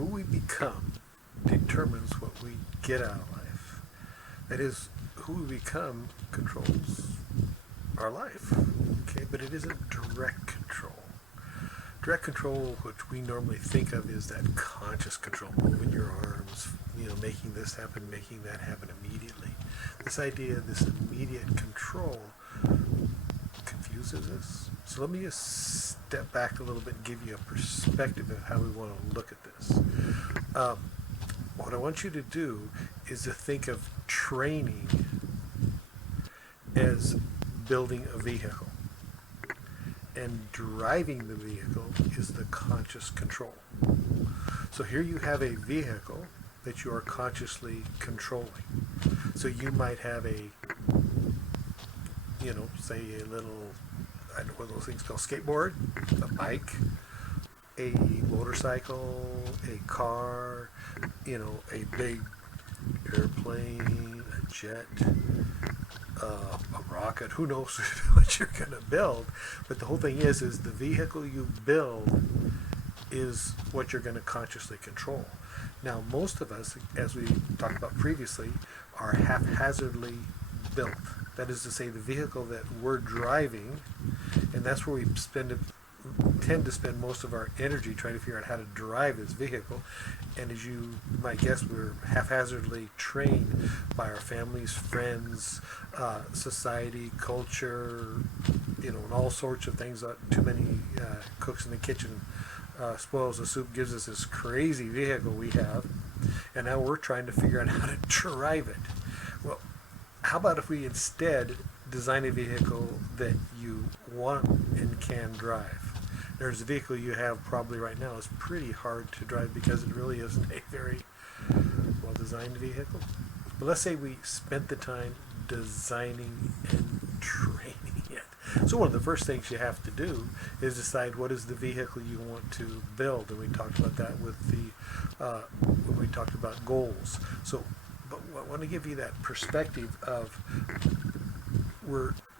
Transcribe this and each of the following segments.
who we become determines what we get out of life. That is, who we become controls our life. Okay, but it isn't direct control. Direct control, which we normally think of, is that conscious control, moving your arms, making this happen, making that happen immediately. This idea of this immediate control confuses us. So let me just step back a little bit and give you a perspective of how we want to look at this. What I want you to do is to think of training as building a vehicle. And driving the vehicle is the conscious control. So here you have a vehicle that you are consciously controlling. So you might have say a little, I don't know what those things called, skateboard, a bike, a motorcycle, a car, a big airplane, a jet, a rocket. Who knows what you're going to build? But the whole thing is the vehicle you build is what you're going to consciously control. Now, most of us, as we talked about previously, are haphazardly built. That is to say, the vehicle that we're driving, and that's where we tend to spend most of our energy trying to figure out how to drive this vehicle. And as you might guess, we're haphazardly trained by our families, friends, society, culture, and all sorts of things. Too many cooks in the kitchen spoils the soup, gives us this crazy vehicle we have, and now we're trying to figure out how to drive it. Well, how about if we instead design a vehicle that you want and can drive? There's a vehicle you have probably right now is pretty hard to drive because it really isn't a very well-designed vehicle. But let's say we spent the time designing and training it. So one of the first things you have to do is decide what is the vehicle you want to build, and we talked about that with when we talked about goals. So, but I want to give you that perspective of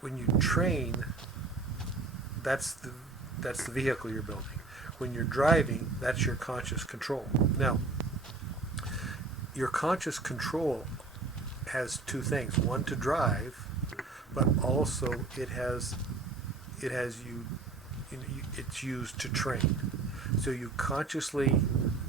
when you train, that's the vehicle you're building. When you're driving, that's your conscious control. Now, your conscious control has two things: one, to drive, but also it's used to train. So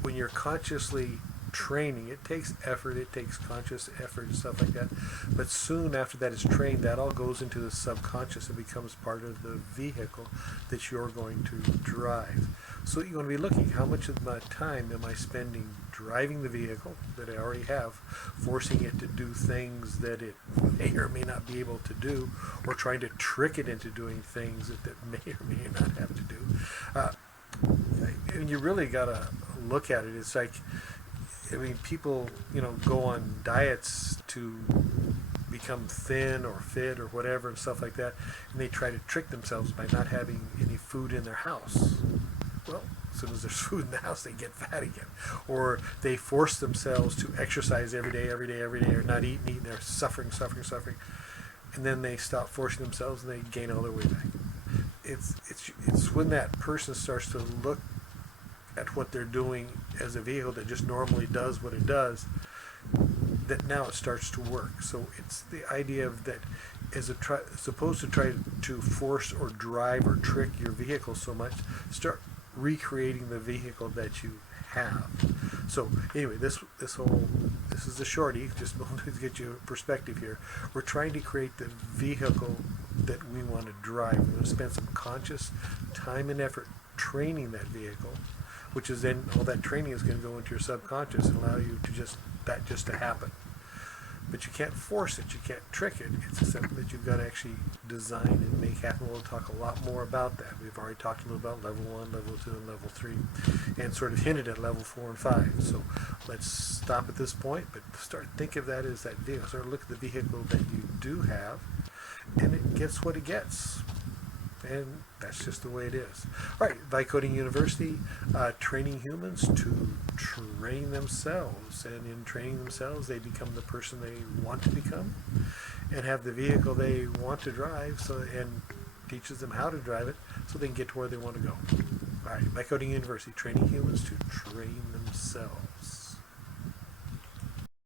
when you're consciously training, it takes effort, it takes conscious effort and stuff like that. But soon after that is trained, that all goes into the subconscious and becomes part of the vehicle that you're going to drive. So you want to be looking, how much of my time am I spending driving the vehicle that I already have, forcing it to do things that it may or may not be able to do, or trying to trick it into doing things that it may or may not have to do. And you really got to look at it. It's like, people, go on diets to become thin or fit or whatever and stuff like that, and they try to trick themselves by not having any food in their house. Well, as soon as there's food in the house, they get fat again. Or they force themselves to exercise every day, or not eat, and they're suffering. And then they stop forcing themselves and they gain all their weight back. It's when that person starts to look at what they're doing as a vehicle that just normally does what it does, that now it starts to work. So it's the idea of that, as opposed to try to force or drive or trick your vehicle so much, start recreating the vehicle that you have. So anyway, this is a shorty, just to get you a perspective here. We're trying to create the vehicle that we want to drive. We're going to spend some conscious time and effort training that vehicle, which is then all that training is going to go into your subconscious and allow you to just to happen. But you can't force it, you can't trick it. It's something that you've got to actually design and make happen. We'll talk a lot more about that. We've already talked a little about level 1, level 2, and level 3, and sort of hinted at level 4 and 5. So let's stop at this point, but think of that as that vehicle. Start look at the vehicle that you do have, and it gets what it gets. And that's just the way it is. All right, Vicoding University, training humans to train themselves. And in training themselves, they become the person they want to become and have the vehicle they want to drive, and teaches them how to drive it so they can get to where they want to go. All right, Vicoding University, training humans to